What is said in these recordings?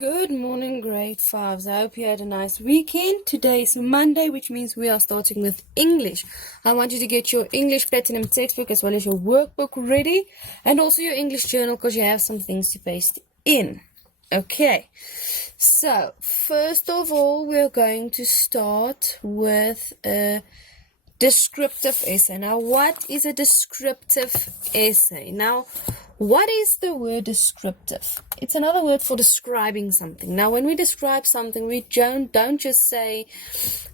Good morning, grade fives. I hope you had a nice weekend. Today is Monday, which means we are starting with English. I want you to get your English Platinum textbook as well as your workbook ready, and also your English journal because you have some things to paste in. Okay, so first of all, we're going to start with a descriptive essay. Now, what is a descriptive essay? Now, what is the word descriptive? It's another word for describing something. Now, when we describe something, we don't just say,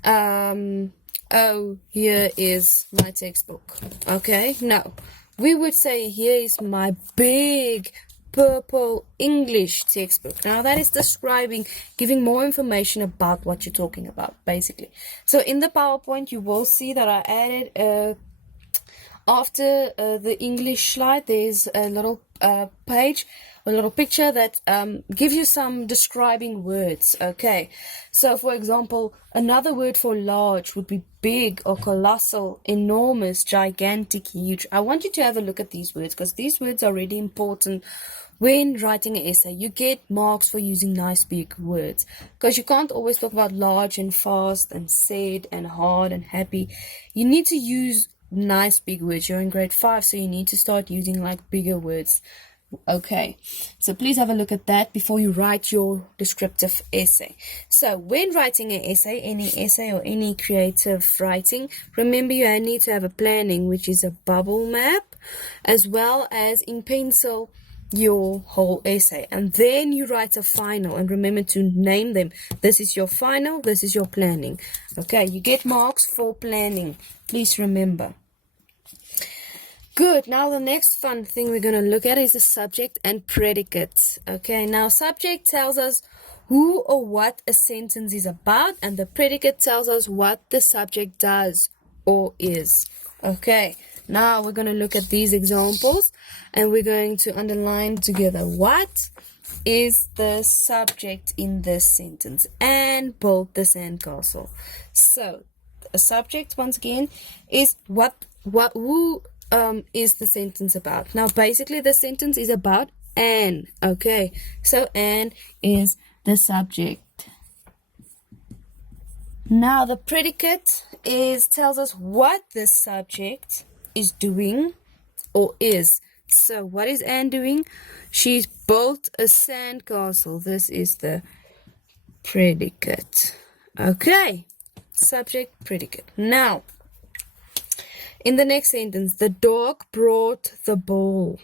oh, here is my textbook. Okay? No. We would say, here is my big purple English textbook. Now that is describing, giving more information about what you're talking about, basically. So in the PowerPoint, you will see that I added after the English slide, there's a little page, a little picture that gives you some describing words. Okay, so for example, another word for large would be big or colossal, enormous, gigantic, huge. I want you to have a look at these words because these words are really important when writing an essay. You get marks for using nice big words because you can't always talk about large and fast and sad and hard and happy. You need to use nice big words. You're in grade 5, so you need to start using like bigger words. Okay, so please have a look at that before you write your descriptive essay. So when writing an essay, any essay or any creative writing, remember you need to have a planning, which is a bubble map, as well as in pencil your whole essay, and then you write a final, and remember to name them. This is your final, this is your planning. Okay, you get marks for planning, please remember. Good. Now the next fun thing we're going to look at is the subject and predicate. Okay, now subject tells us who or what a sentence is about, and the predicate tells us what the subject does or is. Okay, now we're going to look at these examples and we're going to underline together what is the subject in this sentence and build the sandcastle. So a subject, once again, is who is the sentence about. Now basically the sentence is about Anne. Okay, so Anne is the subject. Now the predicate tells us what the subject is doing or is. So what is Anne doing? She's built a sandcastle. This is the predicate. Okay, subject, predicate. Now in the next sentence, the dog brought the ball.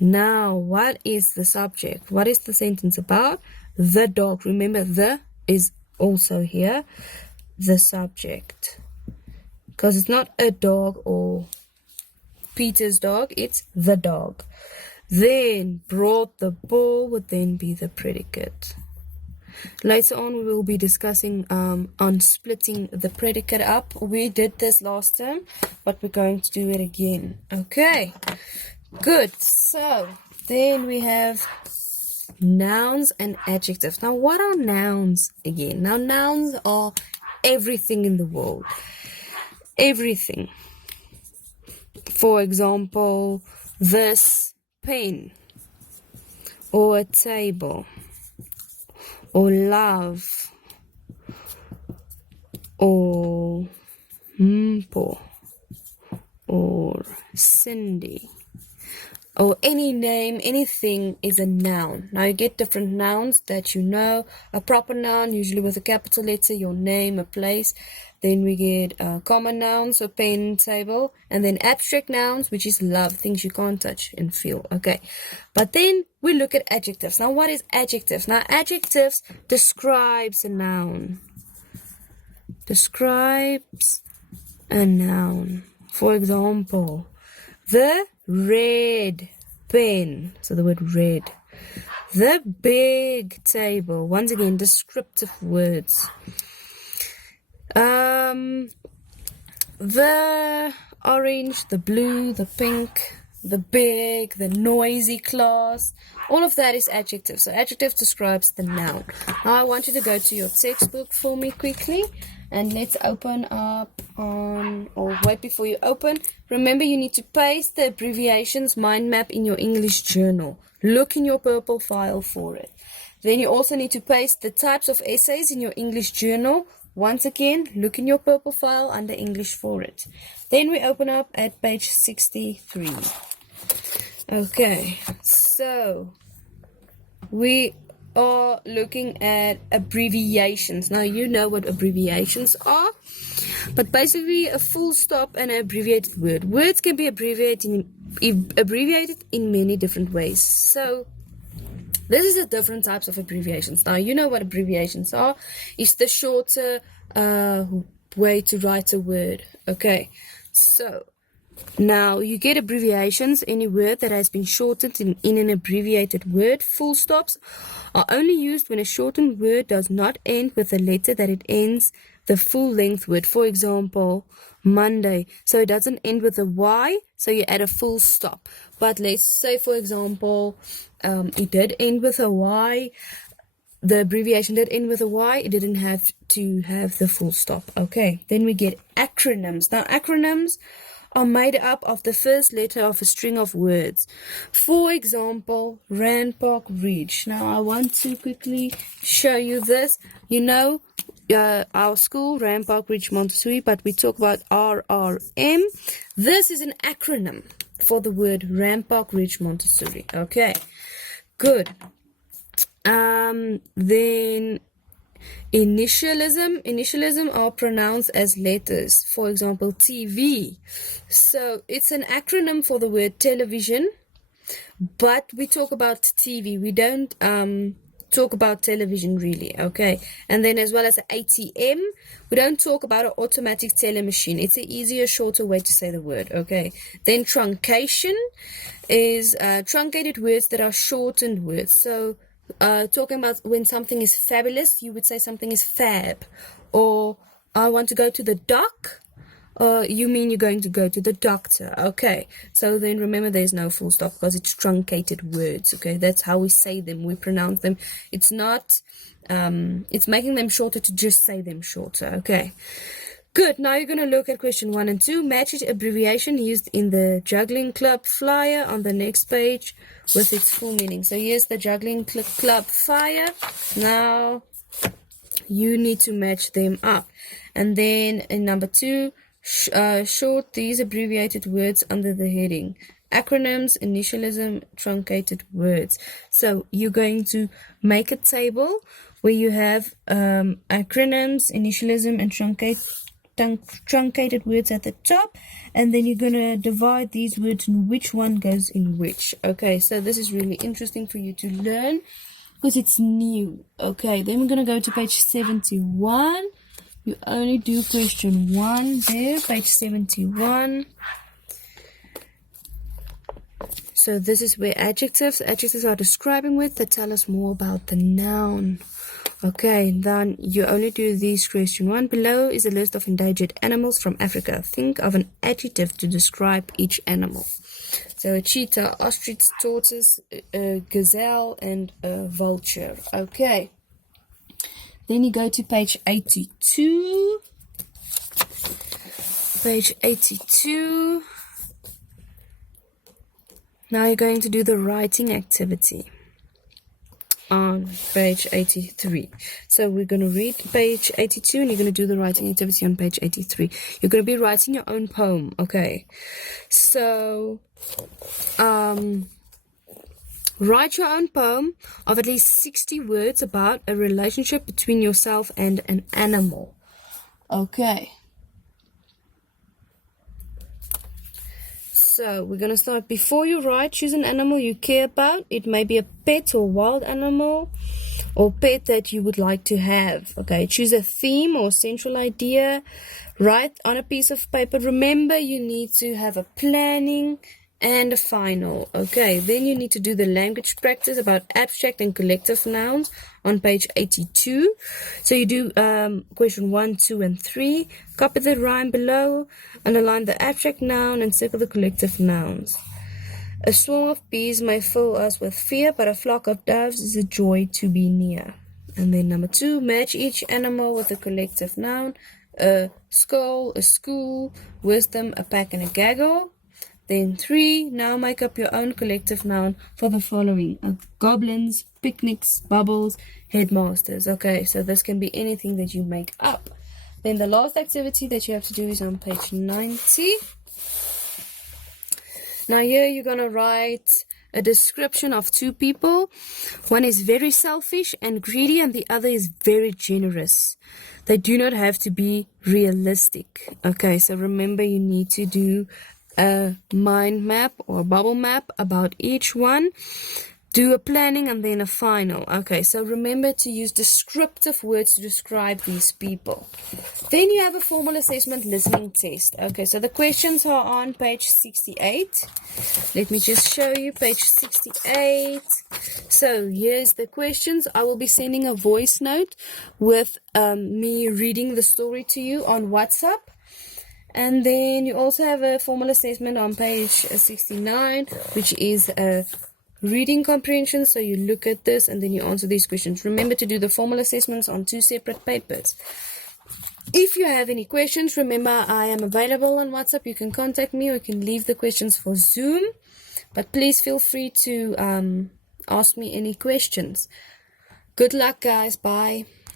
Now, what is the subject? What is the sentence about? The dog. Remember, the is also here, the subject. Because it's not a dog or Peter's dog, it's the dog. Then, brought the ball would then be the predicate. Later on, we will be discussing on splitting the predicate up. We did this last term, but we're going to do it again. Okay, good. So then we have nouns and adjectives. Now, what are nouns again? Now, nouns are everything in the world. Everything. For example, this pen or a table, or love, or Mpo, or Cindy, or any name, anything is a noun. Now you get different nouns that you know. A proper noun, usually with a capital letter, your name, a place. Then we get common nouns, a pen, table, and then abstract nouns, which is love, things you can't touch and feel. Okay, but then we look at adjectives. Now, what is adjectives? Now, adjectives describes a noun. Describes a noun. For example, the red pen. So the word red. The big table. Once again, descriptive words. The orange, the blue, the pink, the big, the noisy class, all of that is adjective. So adjective describes the noun. Now I want you to go to your textbook for me quickly, and let's open up on, or wait before you open. Remember, you need to paste the abbreviations mind map in your English journal. Look in your purple file for it. Then you also need to paste the types of essays in your English journal. Once again, look in your purple file under English for it. Then we open up at page 63. Okay, so we are looking at abbreviations. Now you know what abbreviations are, but basically a full stop and an abbreviated word. Words can be abbreviated in many different ways. So this is the different types of abbreviations. Now you know what abbreviations are. It's the shorter way to write a word. Okay, so now you get abbreviations. Any word that has been shortened in an abbreviated word. Full stops are only used when a shortened word does not end with a letter that it ends the full length word. For example, Monday. So it doesn't end with a Y, so you add a full stop. But let's say, for example, it did end with a Y. The abbreviation did end with a Y. It didn't have to have the full stop. Okay, then we get acronyms. Now acronyms are made up of the first letter of a string of words. For example, Randpark Ridge. Now I want to quickly show you this. You know our school, Randpark Ridge Montessori, but we talk about RRM. This is an acronym for the word Randpark Ridge Montessori. Okay, good. Then initialism are pronounced as letters. For example, TV. So it's an acronym for the word television, but we talk about TV. We don't talk about television really. Okay, and then as well as ATM, we don't talk about an automatic teller machine. It's an easier, shorter way to say the word. Okay, then truncation is truncated words that are shortened words. So talking about when something is fabulous, you would say something is fab. Or I want to go to the doc, you mean you're going to go to the doctor. Okay, so then remember there's no full stop because it's truncated words. Okay, that's how we say them, we pronounce them. It's not it's making them shorter to just say them shorter. Okay, good. Now you're going to look at question 1 and 2. Match each abbreviation used in the Juggling Club flyer on the next page with its full meaning. So here's the Juggling Club flyer. Now you need to match them up. And then in number 2, short these abbreviated words under the heading. Acronyms, initialism, truncated words. So you're going to make a table where you have acronyms, initialism, and truncated words at the top, and then you're going to divide these words and which one goes in which. Okay, so this is really interesting for you to learn because it's new. Okay, then we're going to go to page 71. You only do question 1 there, page 71. So this is where adjectives are describing words that tell us more about the noun. Okay, then you only do these. Question 1. Below is a list of endangered animals from Africa. Think of an adjective to describe each animal. So a cheetah, ostrich, tortoise, a gazelle, and a vulture. Okay. Then you go to page 82. Page 82. Now you're going to do the writing activity on page 83. So we're going to read page 82 and you're going to do the writing activity on page 83. You're going to be writing your own poem. Okay. So, write your own poem of at least 60 words about a relationship between yourself and an animal. Okay. So we're going to start. Before you write, choose an animal you care about. It may be a pet or wild animal or pet that you would like to have. Okay, choose a theme or central idea. Write on a piece of paper. Remember, you need to have a planning and a final. Okay, then you need to do the language practice about abstract and collective nouns on page 82. So you do question 1, 2, and 3. Copy the rhyme below, underline the abstract noun, and circle the collective nouns. A swarm of bees may fill us with fear, but a flock of doves is a joy to be near. And then number 2, match each animal with a collective noun. A skull, a school, wisdom, a pack, and a gaggle. Then 3, now make up your own collective noun for the following. Goblins, picnics, bubbles, headmasters. Okay, so this can be anything that you make up. Then the last activity that you have to do is on page 90. Now here you're going to write a description of 2 people. One is very selfish and greedy, and the other is very generous. They do not have to be realistic. Okay, so remember you need to do a mind map or a bubble map about each one. Do a planning and then a final. Okay, so remember to use descriptive words to describe these people. Then you have a formal assessment listening test. Okay, so the questions are on page 68. Let me just show you page 68. So here's the questions. I will be sending a voice note with me reading the story to you on WhatsApp. And then you also have a formal assessment on page 69, which is a reading comprehension. So you look at this and then you answer these questions. Remember to do the formal assessments on 2 separate papers. If you have any questions, remember I am available on WhatsApp. You can contact me or you can leave the questions for Zoom. But please feel free to ask me any questions. Good luck, guys. Bye.